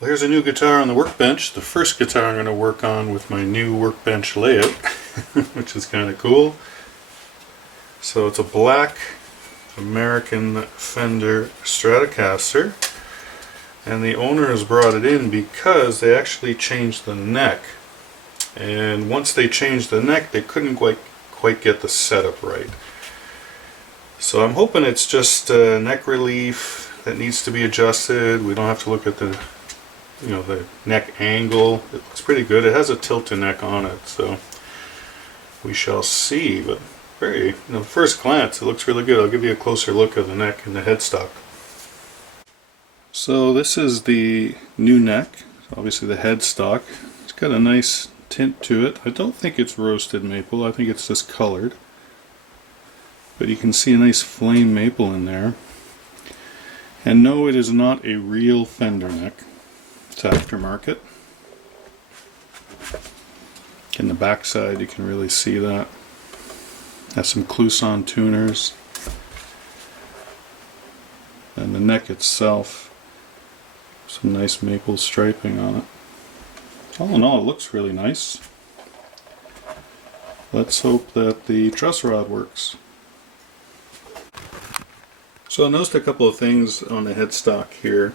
Well, here's a new guitar on the workbench. The first guitar I'm going to work on with my new workbench layout, which is kind of cool. So it's a black American Fender Stratocaster, and the owners brought it in because they actually changed the neck. And once they changed the neck, they couldn't quite get the setup right. So I'm hoping it's just neck relief that needs to be adjusted. We don't have to look at the the neck angle. It looks pretty good. It has a tilt-to neck on it, so we shall see. But very, first glance, it looks really good. I'll give you a closer look of the neck and the headstock. So this is the new neck. Obviously the headstock. It's got a nice tint to it. I don't think it's roasted maple. I think it's just colored. But you can see a nice flame maple in there. And no, it is not a real Fender neck. It's aftermarket. In the back side you can really see that. Has some Clouson tuners. And the neck itself, some nice maple striping on it. All in all, it looks really nice. Let's hope that the truss rod works. So I noticed a couple of things on the headstock here.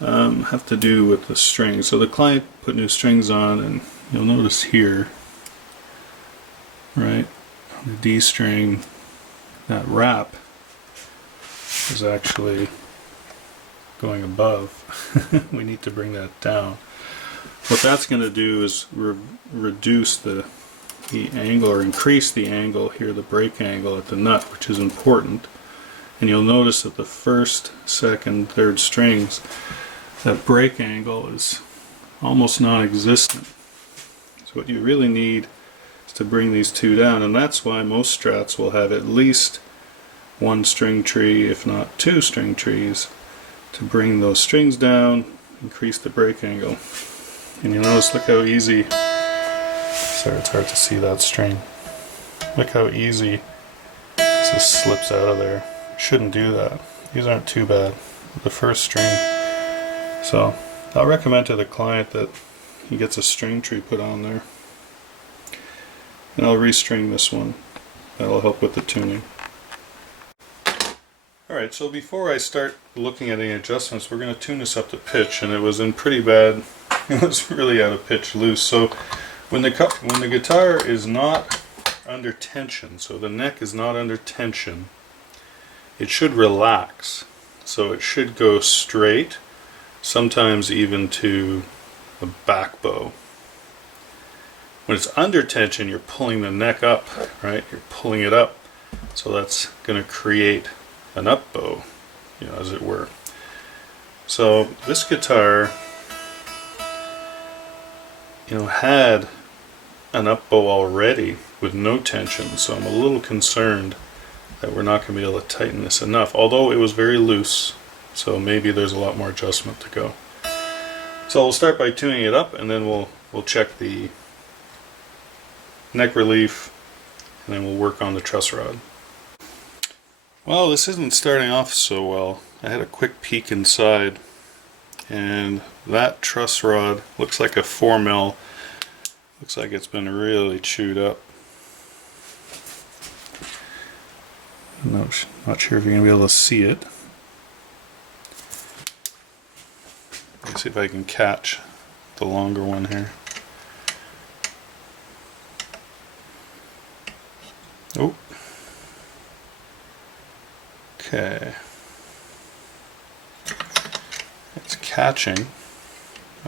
Have to do with the strings. So the client put new strings on, and you'll notice here, right, on the D string, that wrap is actually going above. We need to bring that down. What that's going to do is reduce the angle, or increase the angle here, the break angle at the nut, which is important. And you'll notice that the first, second, third strings, that break angle is almost non-existent. So what you really need is to bring these two down, and that's why most strats will have at least one string tree, if not two string trees, to bring those strings down, increase the break angle. And you notice, look how easy, sorry it's hard to see that string, look how easy this just slips out of there. Shouldn't do that. These aren't too bad. The first string. So I'll recommend to the client that he gets a string tree put on there. And I'll restring this one. That'll help with the tuning. Alright, so before I start looking at any adjustments, we're going to tune this up to pitch, and it was in pretty bad, it was really out of pitch loose. So when the guitar is not under tension, so the neck is not under tension, it should relax. So it should go straight, sometimes even to the back bow. When it's under tension, you're pulling the neck up, right? You're pulling it up. So that's going to create an up bow, as it were. So this guitar, had an up bow already with no tension, so I'm a little concerned that we're not going to be able to tighten this enough, although it was very loose, so maybe there's a lot more adjustment to go. So we'll start by tuning it up, and then we'll check the neck relief, and then we'll work on the truss rod. Well, this isn't starting off so well. I had a quick peek inside, and that truss rod looks like a 4mm. Looks like it's been really chewed up. Not sure if you're going to be able to see it. Let's see if I can catch the longer one here. Oh. Okay. It's catching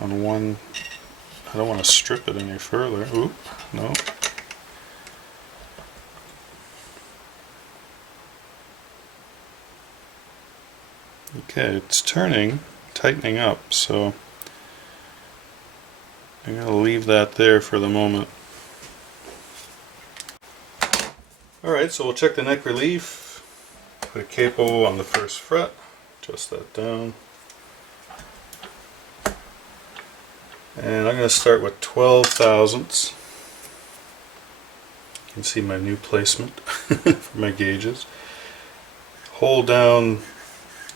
on one. I don't want to strip it any further. Oop, no. Okay, it's tightening up, so I'm going to leave that there for the moment. Alright, so we'll check the neck relief. Put a capo on the first fret, adjust that down. And I'm going to start with 12 thousandths. You can see my new placement for my gauges. Hold down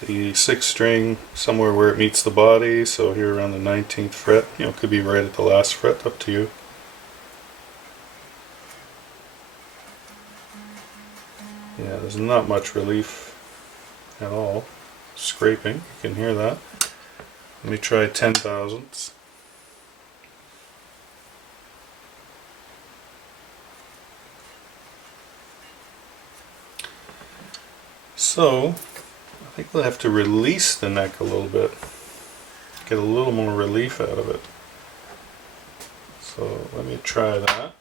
the 6th string somewhere where it meets the body, so here around the 19th fret, you know, it could be right at the last fret, up to you. Yeah, there's not much relief at all. Scraping, you can hear that. Let me try 10 thousandths. So, I think we'll have to release the neck a little bit, get a little more relief out of it. So let me try that.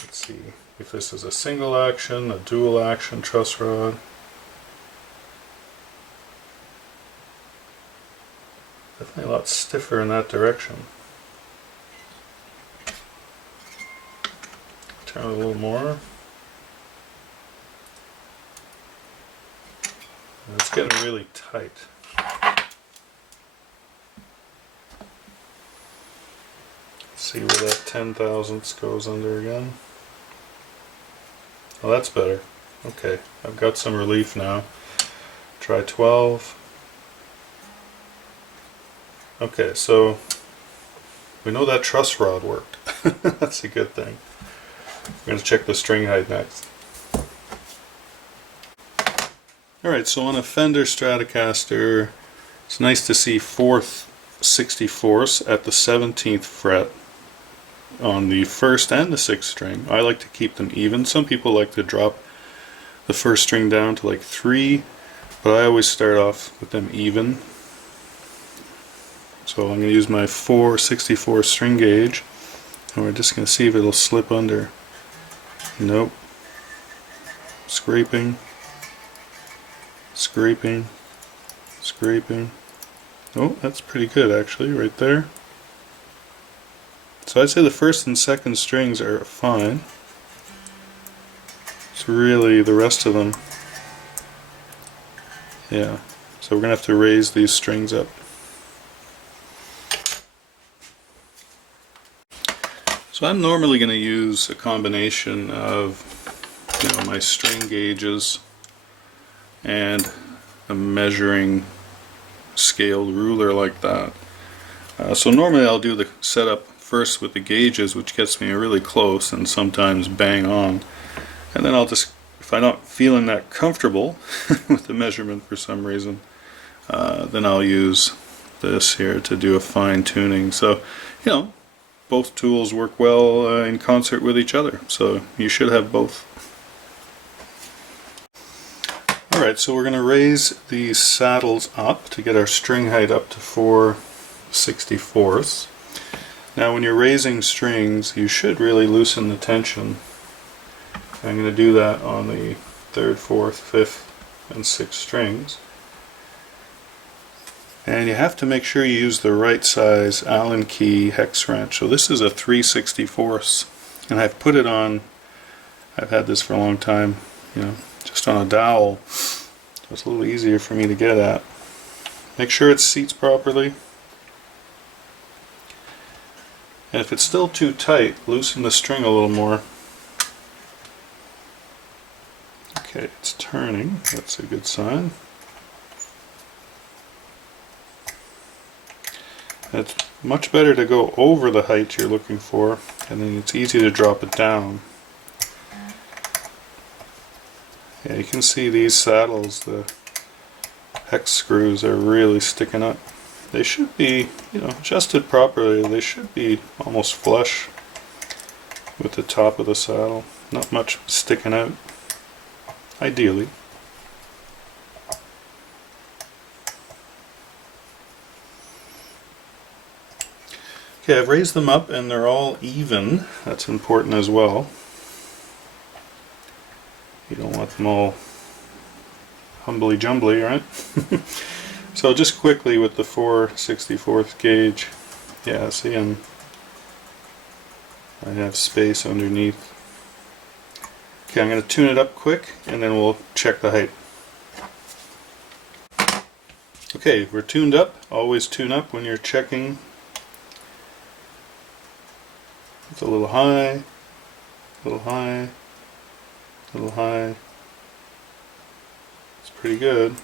Let's see if this is a single action, a dual action truss rod. Definitely a lot stiffer in that direction. Turn it a little more. It's getting really tight. Let's see where that 10 thousandths goes under again. Oh, that's better. Okay, I've got some relief now. Try 12. Okay, so we know that truss rod worked. That's a good thing. We're going to check the string height next. Alright, so on a Fender Stratocaster, it's nice to see 4th 64ths at the 17th fret on the 1st and the 6th string. I like to keep them even. Some people like to drop the 1st string down to like 3, but I always start off with them even. So I'm going to use my 4/64 string gauge, and we're just going to see if it'll slip under. Nope. Scraping. Scraping, scraping. Oh, that's pretty good actually, right there. So I'd say the 1st and 2nd strings are fine. It's really the rest of them. Yeah, so we're going to have to raise these strings up. So I'm normally going to use a combination of, you know, my string gauges and a measuring scaled ruler like that. So normally I'll do the setup first with the gauges, which gets me really close and sometimes bang on, and then I'll just, if I'm not feeling that comfortable with the measurement for some reason, then I'll use this here to do a fine tuning. So, you know, both tools work well in concert with each other, so you should have both. Alright, so we're going to raise these saddles up to get our string height up to 4/64ths. Now when you're raising strings, you should really loosen the tension. I'm going to do that on the 3rd, 4th, 5th, and 6th strings. And you have to make sure you use the right size Allen key hex wrench. So this is a 3/64ths, and I've put it on, I've had this for a long time, you know, just on a dowel, so it's a little easier for me to get at. Make sure it seats properly, and if it's still too tight, loosen the string a little more. Okay, it's turning, that's a good sign. It's much better to go over the height you're looking for, and then it's easy to drop it down. Yeah, you can see these saddles, the hex screws are really sticking up. They should be, you know, adjusted properly. They should be almost flush with the top of the saddle. Not much sticking out, ideally. Okay, I've raised them up and they're all even. That's important as well. You don't want them all humbly jumbly, right? So just quickly with the 4/64 gauge, yeah, see I have space underneath. Okay, I'm going to tune it up quick and then we'll check the height. Okay, we're tuned up. Always tune up when you're checking. It's a little high, a little high, a little high. It's pretty good.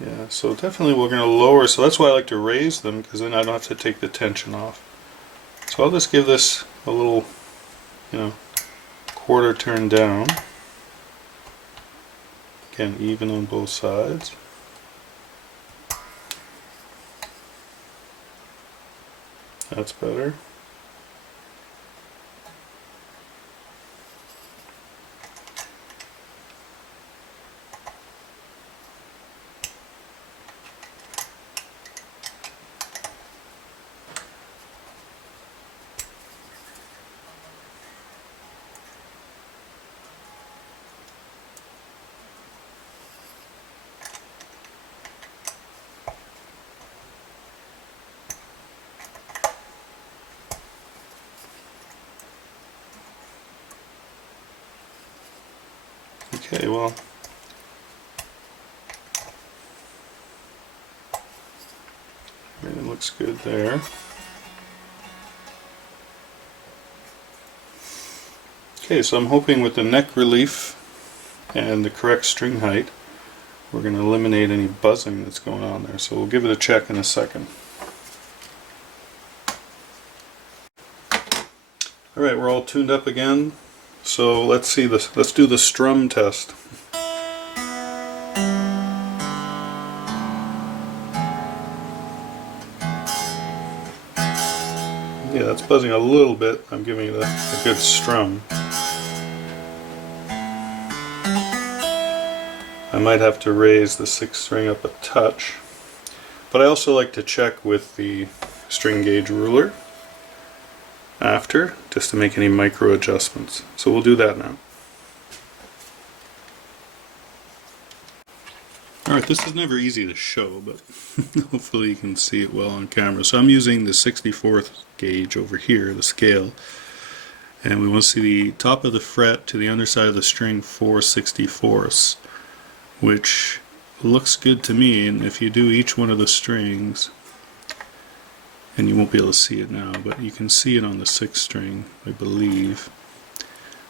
Yeah, so definitely we're going to lower, so that's why I like to raise them, because then I don't have to take the tension off. So I'll just give this a little, quarter turn down. Again, even on both sides. That's better. Okay, well, everything looks good there. Okay, so I'm hoping with the neck relief and the correct string height, we're going to eliminate any buzzing that's going on there. So we'll give it a check in a second. Alright, we're all tuned up again. So let's see this. Let's do the strum test. Yeah, that's buzzing a little bit. I'm giving it a good strum. I might have to raise the 6th string up a touch. But I also like to check with the string gauge ruler after, just to make any micro adjustments. So we'll do that now. Alright, this is never easy to show, but hopefully you can see it well on camera. So I'm using the 64th gauge over here, the scale, and we want to see the top of the fret to the underside of the string 4/64ths, which looks good to me. And if you do each one of the strings, and you won't be able to see it now, but you can see it on the 6th string, I believe.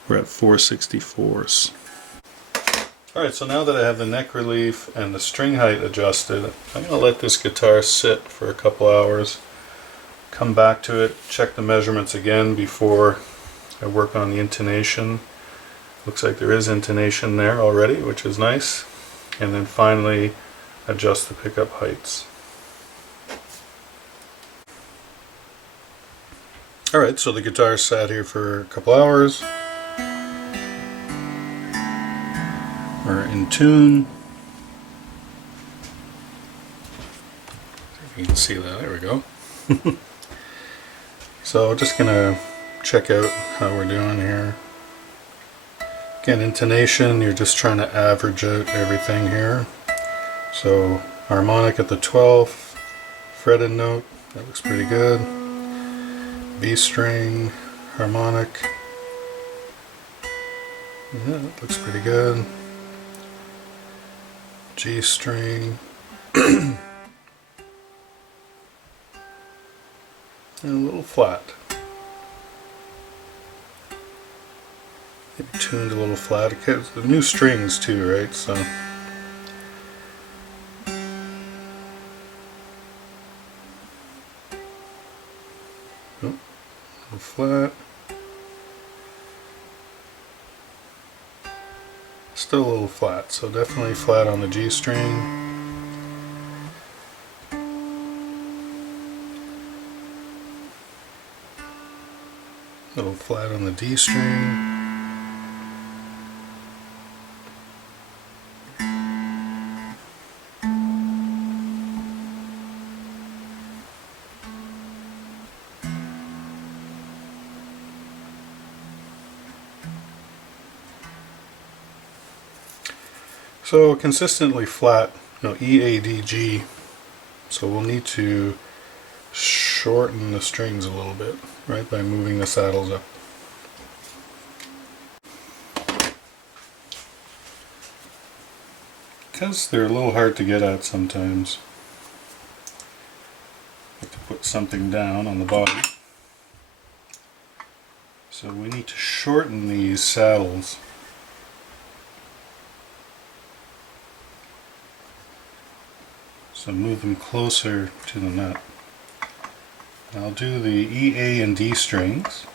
We're at 4/64ths. Alright, so now that I have the neck relief and the string height adjusted, I'm going to let this guitar sit for a couple hours, come back to it, check the measurements again before I work on the intonation. Looks like there is intonation there already, which is nice. And then finally adjust the pickup heights. Alright, so the guitar sat here for a couple hours. We're in tune. If you can see that, there we go. So just gonna check out how we're doing here. Again, intonation, you're just trying to average out everything here. So harmonic at the 12th, fretted note, that looks pretty good. B string, harmonic, yeah, that looks pretty good. G string, and a little flat. Maybe tuned a little flat. It's the new strings too, right? So. Oh, a little flat. Still a little flat, so definitely flat on the G string. A little flat on the D string. So consistently flat, E, A, D, G. So we'll need to shorten the strings a little bit, right, by moving the saddles up. Because they're a little hard to get at sometimes. You have to put something down on the bottom. So we need to shorten these saddles. So move them closer to the nut. I'll do the E, A, and D strings.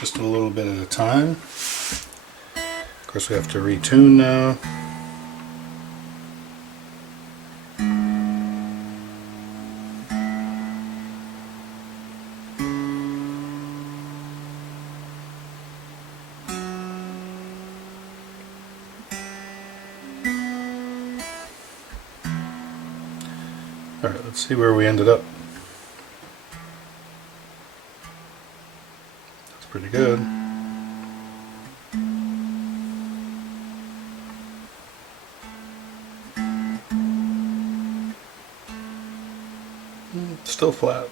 Just a little bit at a time. Of course we have to retune now. Alright, let's see where we ended up. That's pretty good. Still flat.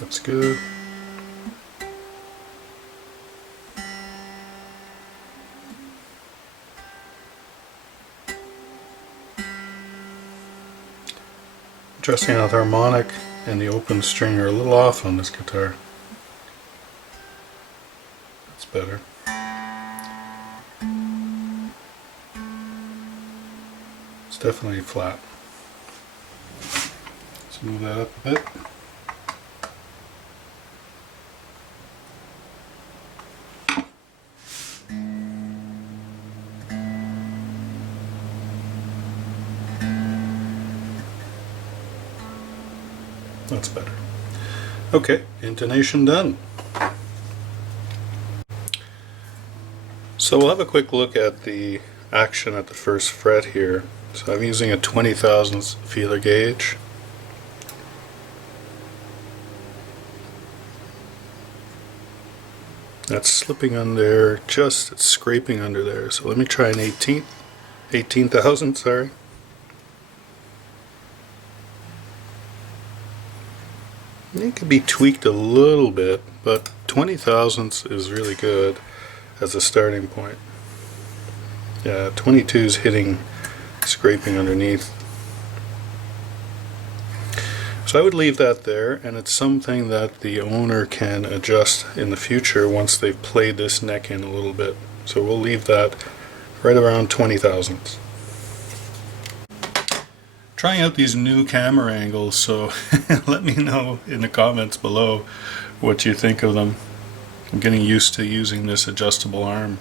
That's good. Interesting how the harmonic and the open string are a little off on this guitar. That's better. It's definitely flat. Let's move that up a bit. That's better. Okay, intonation done. So we'll have a quick look at the action at the first fret here. So I'm using a 20 thousandths feeler gauge. That's slipping under, just it's scraping under there. So let me try an 18 thousandths, sorry. It could be tweaked a little bit, but 20 thousandths is really good as a starting point. Yeah, 22 is hitting, scraping underneath. So I would leave that there, and it's something that the owner can adjust in the future once they've played this neck in a little bit. So we'll leave that right around 20 thousandths. Trying out these new camera angles, so let me know in the comments below what you think of them. I'm getting used to using this adjustable arm.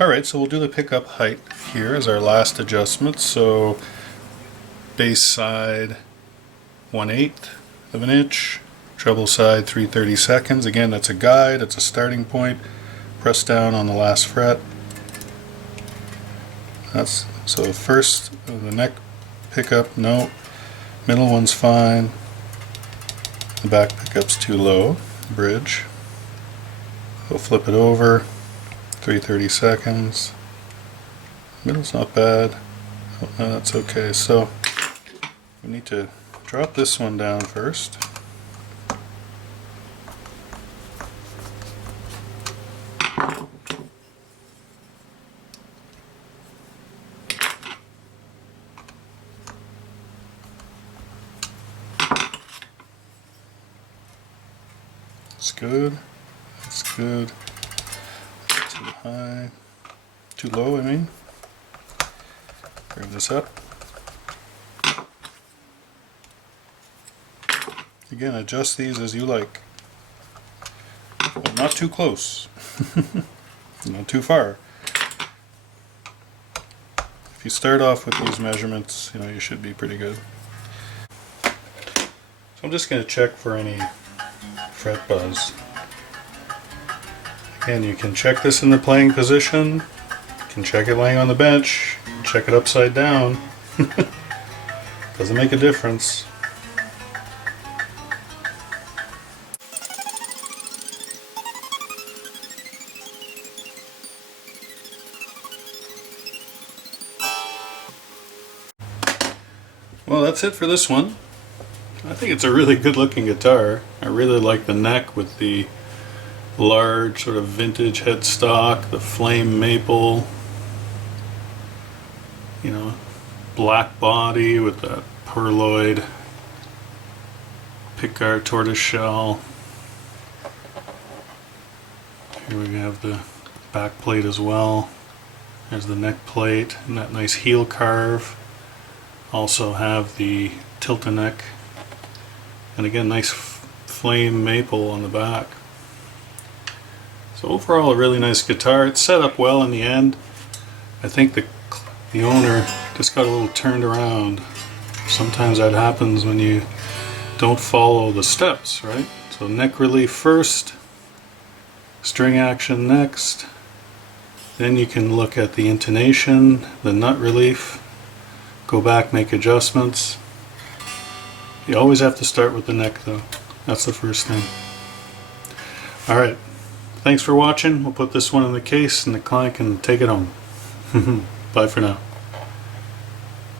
Alright, so we'll do the pickup height here as our last adjustment. So bass side 1/8 of an inch, treble side 3/32. Again, that's a guide, it's a starting point. Press down on the last fret. That's so first the neck pickup, no. Middle one's fine. The back pickup's too low. Bridge. We'll flip it over. 3/32. Middle's not bad. Oh, no, that's okay. So we need to drop this one down first. That's good. That's good. Too high. Too low, I mean. Bring this up. Again, adjust these as you like. But not too close. Not too far. If you start off with these measurements, you know, you should be pretty good. So I'm just going to check for any fret buzz. Again, you can check this in the playing position, you can check it laying on the bench, check it upside down. Doesn't make a difference. Well, that's it for this one. I think it's a really good looking guitar. I really like the neck with the large sort of vintage headstock, the flame maple, you know, black body with that pearloid pickguard tortoise shell. Here we have the back plate as well. There's the neck plate and that nice heel carve. Also have the tilt-a-neck, and again nice flame maple on the back. So overall a really nice guitar. It's set up well in the end. I think the owner just got a little turned around. Sometimes that happens when you don't follow the steps, right? So neck relief first, string action next, then you can look at the intonation, the nut relief, go back, make adjustments. You always have to start with the neck though. That's the first thing. Alright, thanks for watching. We'll put this one in the case and the client can take it home. Bye for now.